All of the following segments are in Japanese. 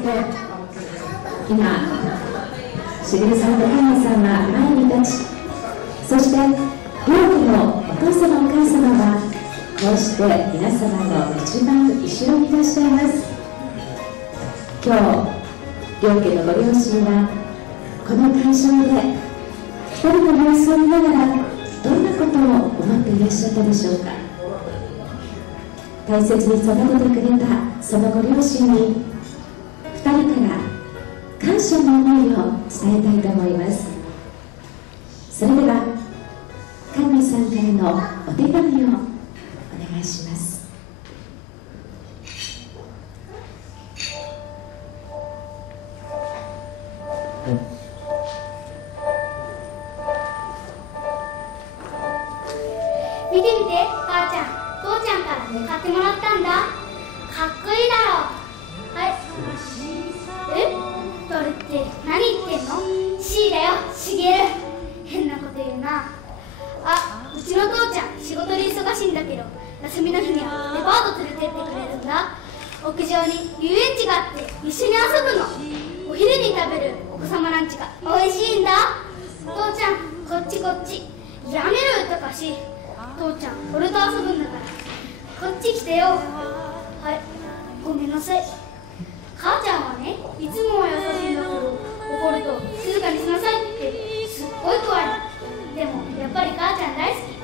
今、しげるさんとかんなさんは前に立ち、そして両家のお父様お母様はこうして皆様の一番後ろにいらっしゃいます。今日両家のご両親はこの会場で2人の様子を見ながらどんなことを思っていらっしゃったでしょうか。大切に育ててくれたそのご両親に2人から感謝の思いを伝えたいと思います。それではかんなさんからのお手紙をお願いします。見て見て、母ちゃん、父ちゃんからね買ってもらったんだ。かっこいいだろ。はい。どれって何言ってんの？ C だよ、しげる。変なこと言うな。あ、うちの父ちゃん仕事で忙しいんだけど、休みの日にはデパート連れてってくれるんだ。屋上に遊園地があって一緒に遊ぶの。お昼に食べるお子様ランチがおいしいんだ。父ちゃん、こっちこっち。やめろよ、たかし。父ちゃん、俺と遊ぶんだからこっち来てよ。はい、ごめんなさい。母ちゃんはね、いつもは優しいんだけど、怒ると静かにしなさいってすっごい怖いの。でもやっぱり母ちゃん大好き。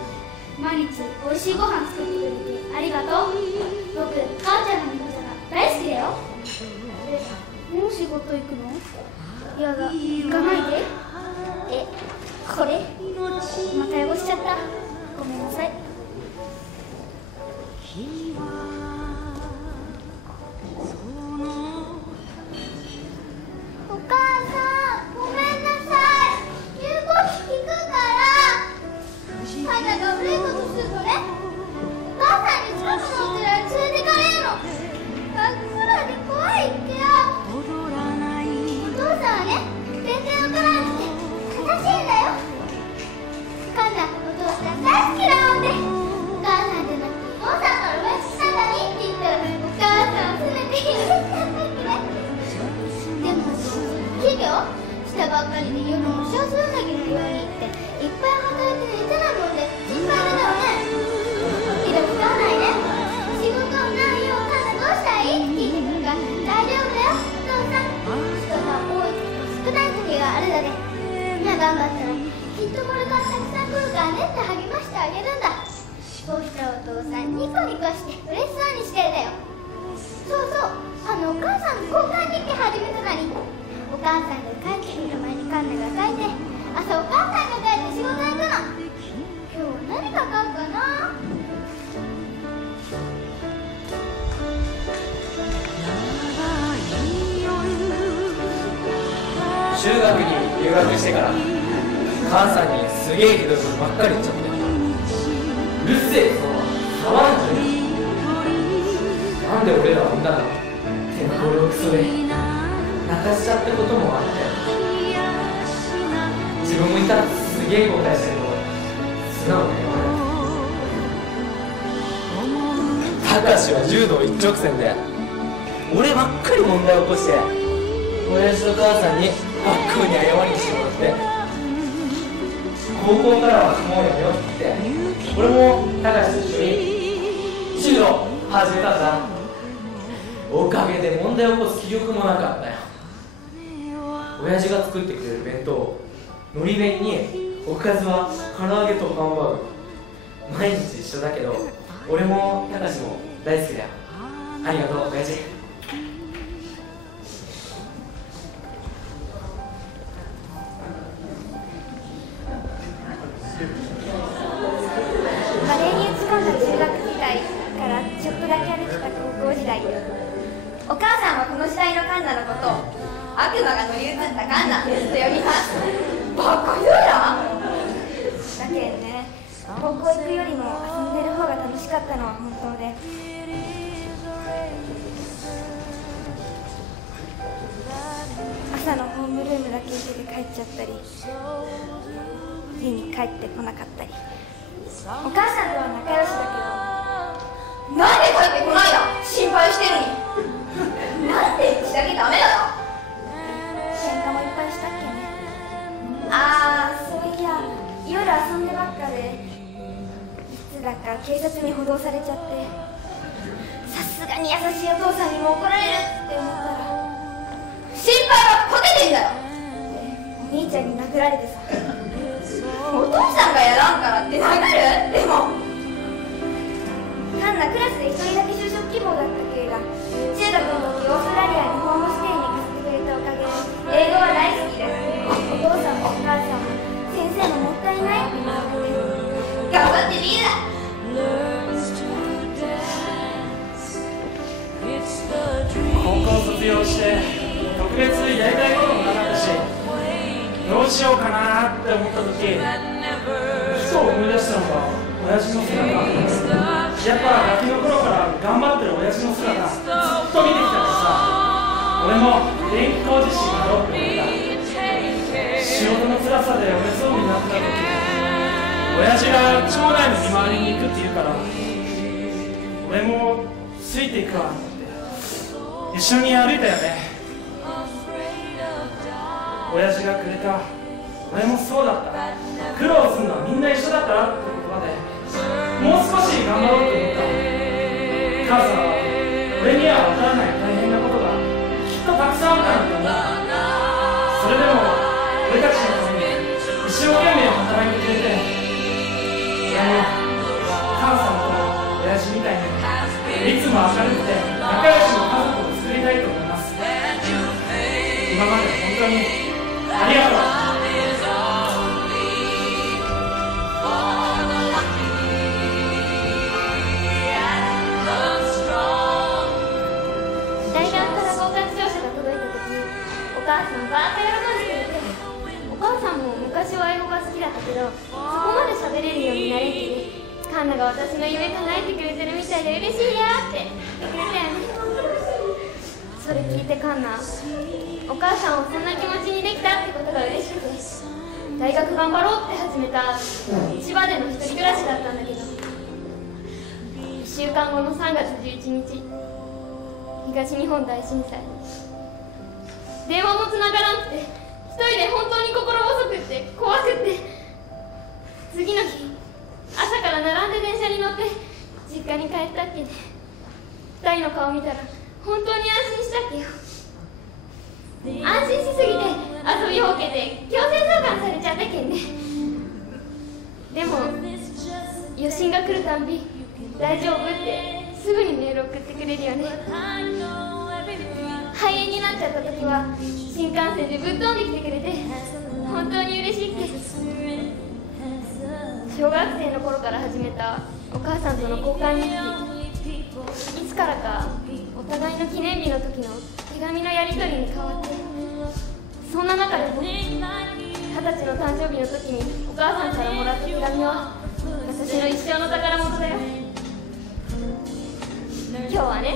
毎日おいしいご飯作ってくれてありがとう。僕、母ちゃんの味方が大好きだよ。もう仕事行くの？やだ、行かないで。これまた汚しちゃった。ごめんなさい。お母さん、ごめんなさい。言うこと聞くから。カンナが売れんことするとね、お母さんに近くのお寺に連れてかれるの。真っ暗で怖いってよ。お父さんはね、全然わからなくて悲しいんだよ。カンナ、お父さん大好きだもんね。お母さんじゃなくてお父さんから応援したんだにって言ったら、お母さんを責めて許しちゃったっけね。でも企業したばっかりで夜もシャツうなぎのようにっていっぱい働いて寝てないもんで心配だよね。ひどく使わないね。仕事ないよ、カンナどうしたらいいって聞いてくるから大丈夫だよ、お父さん。人が多い時と少ない時があるだけ。みんな頑張ったらきっとこれからたくさん来るからねって励ましてあげるんだ。そうしたらお父さんニコニコして嬉しそうにしてるんだよ。そうそう、お母さんの交換日記始めたのに。お母さんが帰ってくる前にカンナが書いて、朝お母さんが帰って仕事行くの。今日は何書こうかな。中学に留学してから母さんにすげえひどいことばっかり言っちゃって、うるせえぞ、騒いでる。なんで俺らは産んだのってボロクソで泣かしちゃったこともあって、自分もいたらすげえ後悔したけど素直に言われた。たかしは柔道一直線で俺ばっかり問題を起こして、親父と母さんに学校に謝りにしてもらって、高校からはもうやめようって言って、俺もたかしと一緒に柔道始めたんだ。おかげで問題を起こす気力もなかったよ。親父が作ってくれる弁当、のり弁におかずは唐揚げとハンバーグ。毎日一緒だけど俺もたかしも大好きだよ。ありがとう親父。バレエに打ち込んだ中学時代からちょっとだけ歩きた高校時代。お母さんはこの時代のカンナのことを悪魔が乗り移ったカンナと呼びます。バカ言うな。だけどね、高校行くよりも遊んでる方が楽しかったのは本当で、朝のホームルームだけ行って帰っちゃったり、家に帰ってこなかったり。お母さんとは仲良しだけど、なんで帰ってこないんだ、心配してるに。なんでうちだけダメだっなんか警察に補導されちゃって、さすがに優しいお父さんにも怒られるって思ったら、心配はかけてんだよってお兄ちゃんに殴られてさ、お父さんがやらんからって殴る。でもカンナクラスで一人だけ就職希望だったけれど、中学の時オーストラリアにホームステイに行かせてくれたおかげで英語は大好きで、お父さんもお母さんも先生ももったいないって言われて頑張ってみる。高校卒業して特別やりたいこともなかったし、どうしようかなって思った時、ふと思い出したのが親父の姿。やっぱガキの頃から頑張ってる親父の姿ずっと見てきたからさ、俺も電気工事士になろうって思った。仕事の辛さで折れそうになった時、親父が町内の見回りに行くって言うから、俺もついていくわって一緒に歩いたよね。親父がくれた俺もそうだった、苦労するのはみんな一緒だったって言葉でもう少し頑張ろうと思った。母さんは俺には分からない大変なことがきっとたくさんあったんだと思う。それでも俺たちのために一生懸命働いてくれて、俺も母さんと親父みたいにいつも明るくて仲良しの家族を作りたいと思います。今まで本当にありがとう。お母さんバーッと喜んでくれて、お母さんも昔は英語が好きだったけど、そこまで喋れるようになれて、カンナが私の夢叶えてくれてるみたいで嬉しいやって言ってくれたよね。それ聞いてカンナ、お母さんをそんな気持ちにできたってことが嬉しくて、大学頑張ろうって始めた千葉での一人暮らしだったんだけど、1週間後の3月11日東日本大震災、電話もつながらなくて、一人で本当に心細くって怖くって、次の日朝から並んで電車に乗って実家に帰ったっけね。2人の顔見たら本当に安心したっけよ。安心しすぎて遊びほうけて強制送還されちゃったけんね。でも余震が来るたんび大丈夫ってすぐにメール送ってくれるよね。肺炎になっちゃった時は新幹線でぶっ飛んできてくれて本当に嬉しいって。小学生の頃から始めたお母さんとの交換日記、いつからかお互いの記念日の時の手紙のやり取りに変わって、そんな中でも20歳の誕生日の時にお母さんからもらった手紙は私の一生の宝物だよ。今日はね、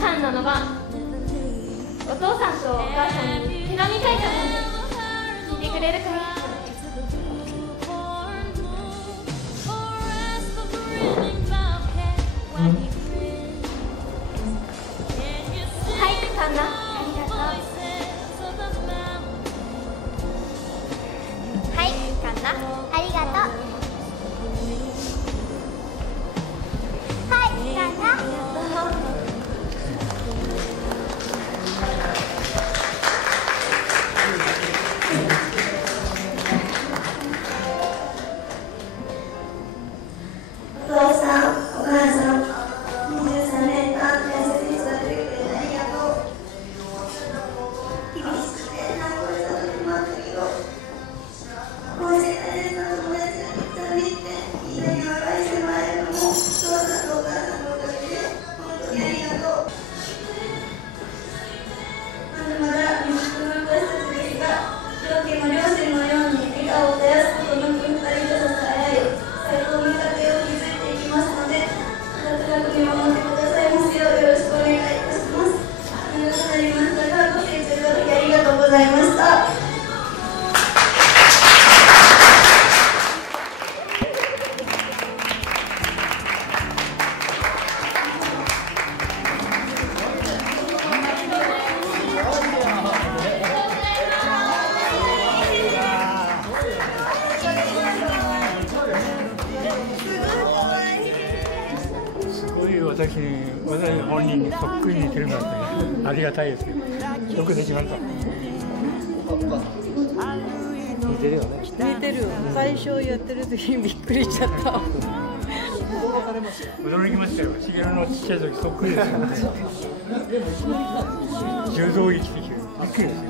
カンナの番、お父さんとお母さんに手紙書いたので聞いてくれるかな。はい、カンナ、ありがとう。はい、カンナ、ありがとう。はい、カンナ、ありがとう。すごい。私本人にそっくり似てるなんてありがたいですよ。よくできました。似てるよね。似てる。最初やってる時にびっくりしちゃった。驚きましたよ。しげるのちっちゃい時そっくりですよね。柔道着着てきてびっくりですよ。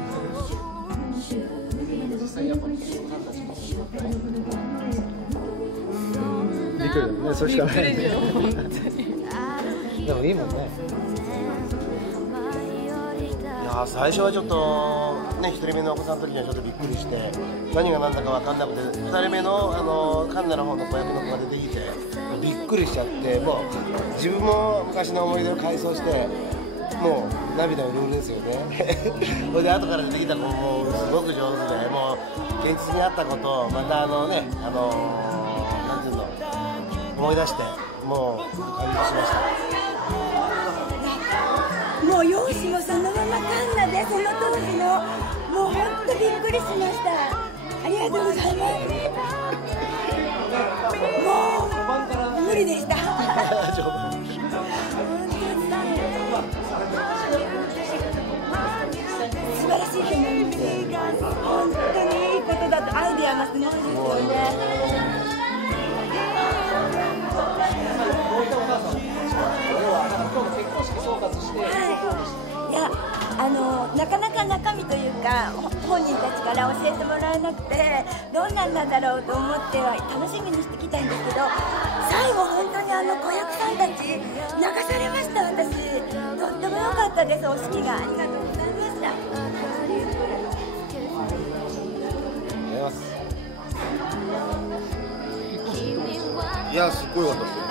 びっくりだよね。それしかないね。でもいいもんね。いや最初はちょっとね、1人目のお子さんの時にはちょっとびっくりして何が何だか分かんなくて、2人目のカンナの方の子役の子が出てきてびっくりしちゃって、もう自分も昔の思い出を回想してもう涙うるうるですよね。それで後から出てきた子もすごく上手で、もう現実にあったことをまたなんていうの思い出してもう感動しました。もう容姿もそのままカンナで、その当時のもう本当びっくりしました。ありがとうございます。もう無理でした。素晴らしいと思います。本当にいいことだと、アイデアがすごいですよね。いや、なかなか中身というか本人たちから教えてもらえなくて、どんなんなんだろうと思っては楽しみにしてきたんですけど、最後本当に子役さんたち泣かされました。私とっても良かったです。お式がありがとうございました。いや、すっごい良かったですよ。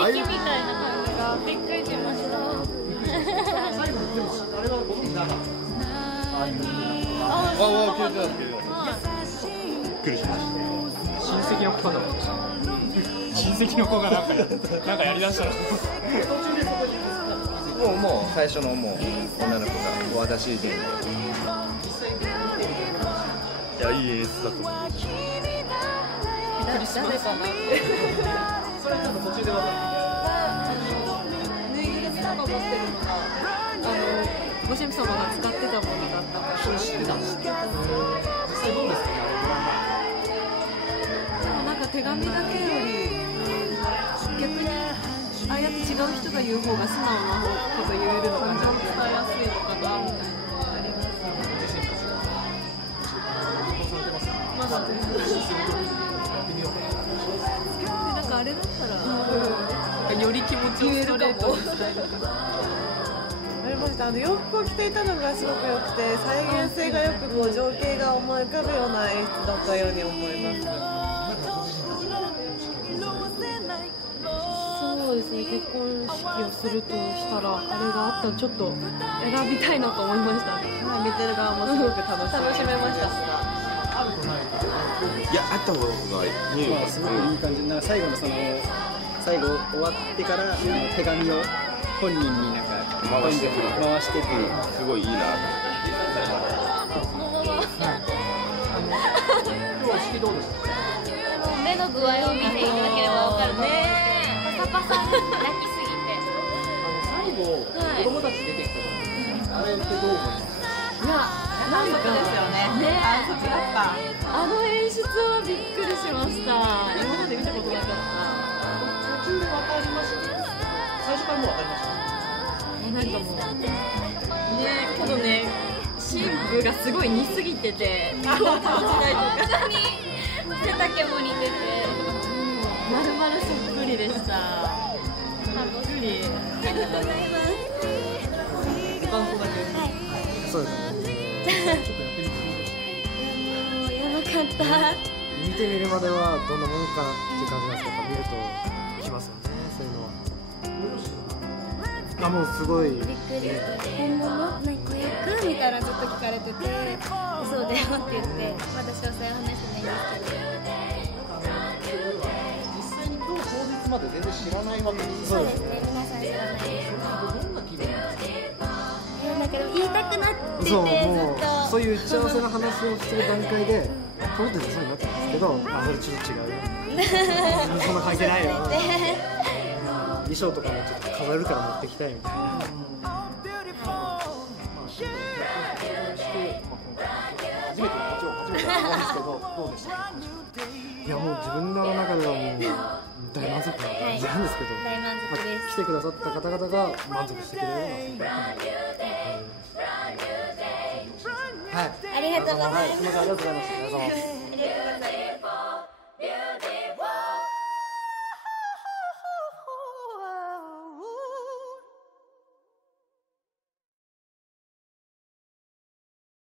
劇みたいな感じがびっくりしました。びっくりしました。親戚の子かと思いました。親戚の子がなんかやりだしたらもう最初のもう女の子が私で、いや、いい演出だと思います。誰かなって。それちょっと途中で分かる。ぬいぐるみとか持ってるのがご神父様が使ってたものだったから。知ってた。実際どうですかね、でもなんか手紙だけより逆にああやって違う人が言う方が素直なこと言えるのかなって、伝えやすいのかなみたいなのがあります。まだなんかあれだったら、より気持ちをストレートに伝えるかありました。洋服を着ていたのがすごく良くて、再現性がよくこう情景が思い浮かぶような演出だったように思います。そうですね、結婚式をするとしたらあれがあったらちょっと選びたいなと思いました。はい、見てる側もすごく楽しめました。いや、あった方がいいよ。すごくいい感じ。なんか最後の最後終わってから手紙を本人になんか回してくる。すごいいいな。目の具合を見ていただければ分かると思うんですけど、パサパサ泣きすぎて。最後、子供たち出てきたじゃん。あれってどう思いますか？いや、なんかですよね。そっちだった。演出はびっくりしました。今まで見たことなかった。途中で分かりました。最初からもう分かりました。なんかもうけどね、シーンがすごい似すぎてて、当時の時代とかに背丈も似てて、まるまるそっくりでした。びっくり。ありがとうございます。そうですね。もうやばかった。見てみるまではどんなものかなっていう感じなんですけど、見るときますよね、そういうのは。もうすごいびっくりして、本物？何子役？みたいなずっと聞かれてて、そうだよって言って、まだ詳細は話してないんですけど。実際に今日当日まで全然知らないわけです。そうですね、皆さん知らないです。どんな気分なんですか？だけど言いたくなってて、ずそう、っもうと。そういう打ち合わせの話をする段階で、この時そうになったんですけど、それちょっと違うよ。そんな関係ないよ。衣装とかもちょっと飾るから持ってきたいみたいな。初めてなんですけど、どうでしたか？いや、もう自分の中ではもう大満足な感じなんですけど、大満足です。来てくださった方々が満足してくれるような。はい。ありがとうございます。すみません、ありがとうございました。ありがとうございます。